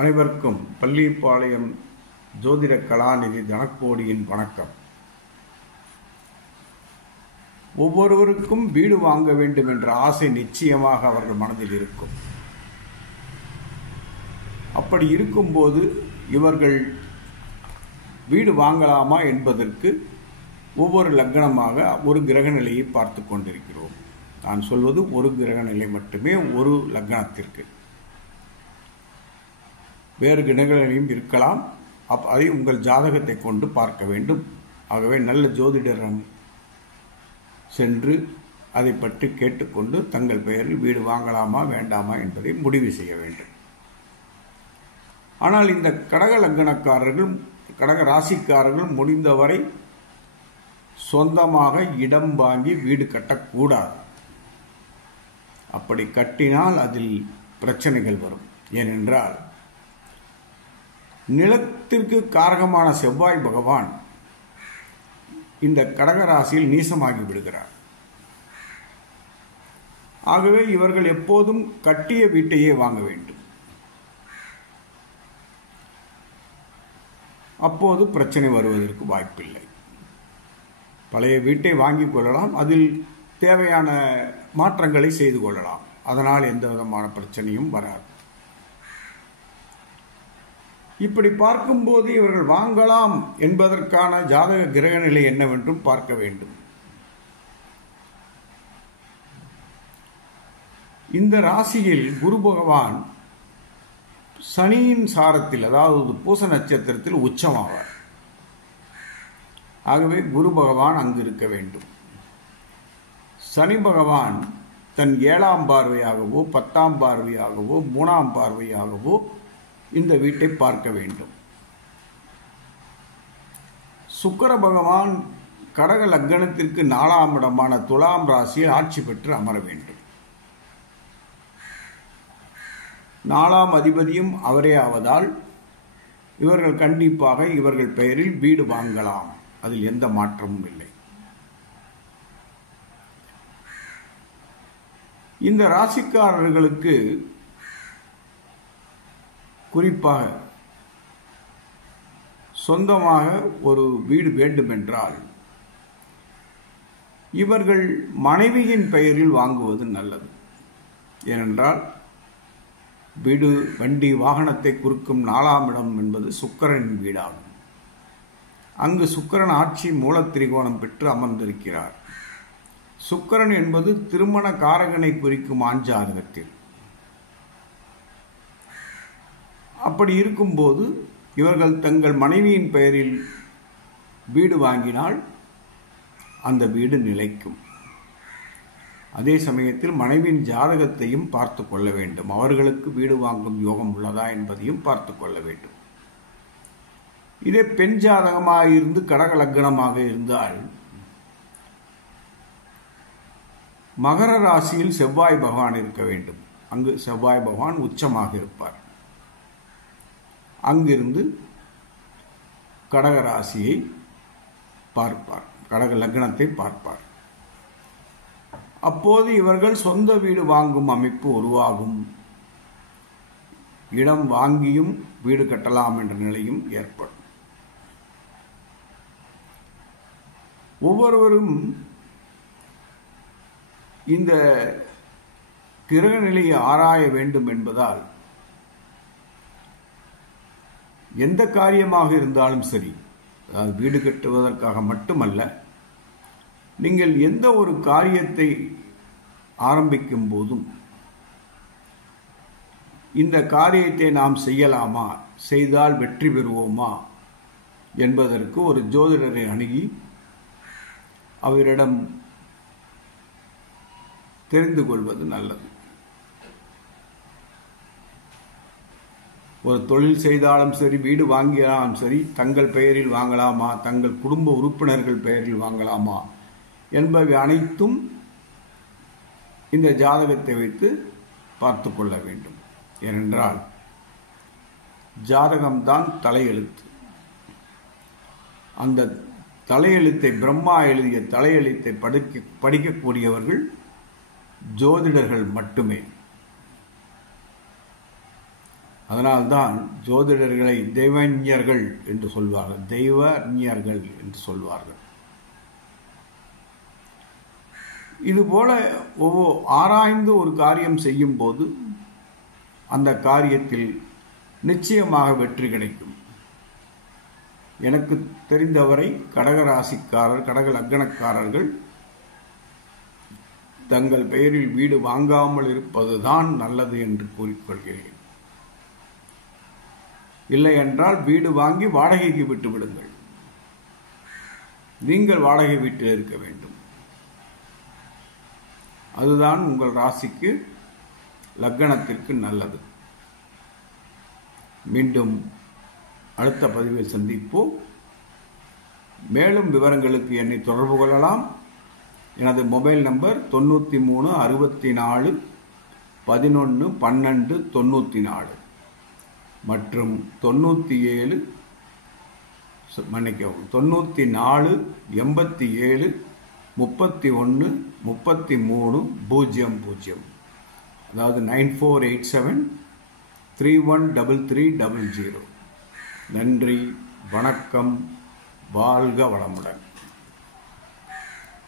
அனைவருக்கும் பள்ளிப்பாளையம் ஜோதிட கலாநிதி தனக்கோடியின் வணக்கம். ஒவ்வொருவருக்கும் வீடு வாங்க வேண்டும் என்ற ஆசை நிச்சயமாக அவர்கள் மனதில் இருக்கும். அப்படி இருக்கும்போது இவர்கள் வீடு வாங்கலாமா என்பதற்கு ஒவ்வொரு லக்னமாக ஒரு கிரக நிலையை பார்த்து கொண்டிருக்கிறோம். நான் சொல்வது ஒரு கிரக நிலை மட்டுமே, ஒரு லக்னத்திற்கு. வேறு கிரகங்களையும் இருக்கலாம். அதை உங்கள் ஜாதகத்தை கொண்டு பார்க்க வேண்டும். ஆகவே நல்ல ஜோதிடரம் சென்று அதை பற்றி கேட்டுக்கொண்டு தங்கள் பெயரில் வீடு வாங்கலாமா வேண்டாமா என்பதை முடிவு செய்ய வேண்டும். ஆனால் இந்த கடக லக்னக்காரர்கள், கடக ராசிக்காரர்கள் முடிந்தவரை சொந்தமாக இடம் வாங்கி வீடு கட்டக்கூடாது. அப்படி கட்டினால் அதில் பிரச்சனைகள் வரும். ஏனென்றால் நிலத்திற்கு காரகமான செவ்வாய் பகவான் இந்த கடகராசியில் நீசமாகி விடுகிறார். ஆகவே இவர்கள் எப்போதும் கட்டிய வீட்டையே வாங்க வேண்டும். அப்போது பிரச்சனை வருவதற்கு வாய்ப்பில்லை. பழைய வீட்டை வாங்கிக் கொள்ளலாம், அதில் தேவையான மாற்றங்களை செய்து கொள்ளலாம். அதனால் எந்த விதமான பிரச்சனையும் வராது. இப்படி பார்க்கும்போது இவர்கள் வாங்கலாம் என்பதற்கான ஜாதக கிரக நிலை என்னவென்றும் பார்க்க வேண்டும். இந்த ராசியில் குரு பகவான் சனியின் சாரத்தில், அதாவது பூச நட்சத்திரத்தில் உச்சமாவார். ஆகவே குரு பகவான் அங்கு இருக்க வேண்டும். சனி பகவான் தன் 7ஆம் பார்வையாகவோ 10ஆம் பார்வையாகவோ 3ஆம் பார்வையாகவோ இந்த வீட்டை பார்க்க வேண்டும். சுக்கிர பகவான் கடக லக்னத்திற்கு 4ஆம் இடமான துலாம் ராசியில் ஆட்சி பெற்று அமர வேண்டும். 4ஆம் அதிபதியும் அவரே ஆவதால் இவர்கள் கண்டிப்பாக இவர்கள் பெயரில் வீடு வாங்கலாம். அதில் எந்த மாற்றமும் இல்லை. இந்த ராசிக்காரர்களுக்கு குறிப்பாக சொந்தமாக ஒரு வீடு வேண்டுமென்றால் இவர்கள் மனைவியின் பெயரில் வாங்குவது நல்லது. ஏனென்றால் வீடு, வண்டி, வாகனத்தை குறிக்கும் 4ஆம் இடம் என்பது சுக்கிரனின் வீடாகும். அங்கு சுக்கிரன் ஆட்சி மூலத்திரிகோணம் பெற்று அமர்ந்திருக்கிறார். சுக்கிரன் என்பது திருமண காரகனை குறிக்கும் ஆஞ்சாதகத்தில். அப்படி இருக்கும்போது இவர்கள் தங்கள் மனைவியின் பெயரில் வீடு வாங்கினால் அந்த வீடு நிலைக்கும். அதே சமயத்தில் மனைவியின் ஜாதகத்தையும் பார்த்து கொள்ள வேண்டும். அவர்களுக்கு வீடு வாங்கும் யோகம் உள்ளதா என்பதையும் பார்த்து கொள்ள வேண்டும். இதே பெண் ஜாதகமாக இருந்து கடக லக்னமாக இருந்தால் மகர ராசியில் செவ்வாய் பகவான் இருக்க வேண்டும். அங்கு செவ்வாய் பகவான் உச்சமாக இருப்பார். அங்கிருந்து கடக ராசியை பார்ப்பார், கடக லக்னத்தை பார்ப்பார். அப்போது இவர்கள் சொந்த வீடு வாங்கும் அமைப்பு உருவாகும். இடம் வாங்கியும் வீடு கட்டலாம் என்ற நிலையும் ஏற்படும். ஒவ்வொருவரும் இந்த கிரக நிலையை ஆராய வேண்டும் என்பதால் எந்த காரியமாக இருந்தாலும் சரி, அதாவது வீடு கட்டுவதற்காக மட்டுமல்ல, நீங்கள் எந்த ஒரு காரியத்தை ஆரம்பிக்கும் போதும் இந்த காரியத்தை நாம் செய்யலாமா, செய்தால் வெற்றி பெறுவோமா என்பதற்கு ஒரு ஜோதிடரை அணுகி அவரிடம் தெரிந்து கொள்வது நல்லது. ஒரு தொழில் செய்தாலும் சரி, வீடு வாங்கினாலும் சரி, தங்கள் பெயரில் வாங்கலாமா, தங்கள் குடும்ப உறுப்பினர்கள் பெயரில் வாங்கலாமா என்பவை அனைத்தும் இந்த ஜாதகத்தை வைத்து பார்த்து கொள்ள வேண்டும். ஏனென்றால் ஜாதகம்தான் தலையெழுத்து. அந்த தலையெழுத்தை, பிரம்மா எழுதிய தலையெழுத்தை படிக்கக்கூடியவர்கள் ஜோதிடர்கள் மட்டுமே. அதனால்தான் ஜோதிடர்களை தெய்வஞர்கள் என்று சொல்வார்கள், தெய்வஞர்கள் என்று சொல்வார்கள். இதுபோல ஆராய்ந்து ஒரு காரியம் செய்யும் போது அந்த காரியத்தில் நிச்சயமாக வெற்றி கிடைக்கும். எனக்கு தெரிந்தவரை கடகராசிக்காரர், கடக லக்னக்காரர்கள் தங்கள் பெயரில் வீடு வாங்காமல் இருப்பதுதான் நல்லது என்று கூறிக்கொள்கிறேன். இல்லை என்றால் வீடு வாங்கி வாடகைக்கு விட்டு விடுங்கள். நீங்கள் வாடகை வீட்டில் இருக்க வேண்டும். அதுதான் உங்கள் ராசிக்கு, லக்னத்திற்கு நல்லது. மீண்டும் அடுத்த பதிவில் சந்திப்போம். மேலும் விவரங்களுக்கு என்னை தொடர்பு கொள்ளலாம். எனது மொபைல் நம்பர் 93 64 11 12 94 மற்றும் 94 84 87 31 33 00, அதாவது 9487 313300. நன்றி, வணக்கம், வாழ்க வளமுடன்.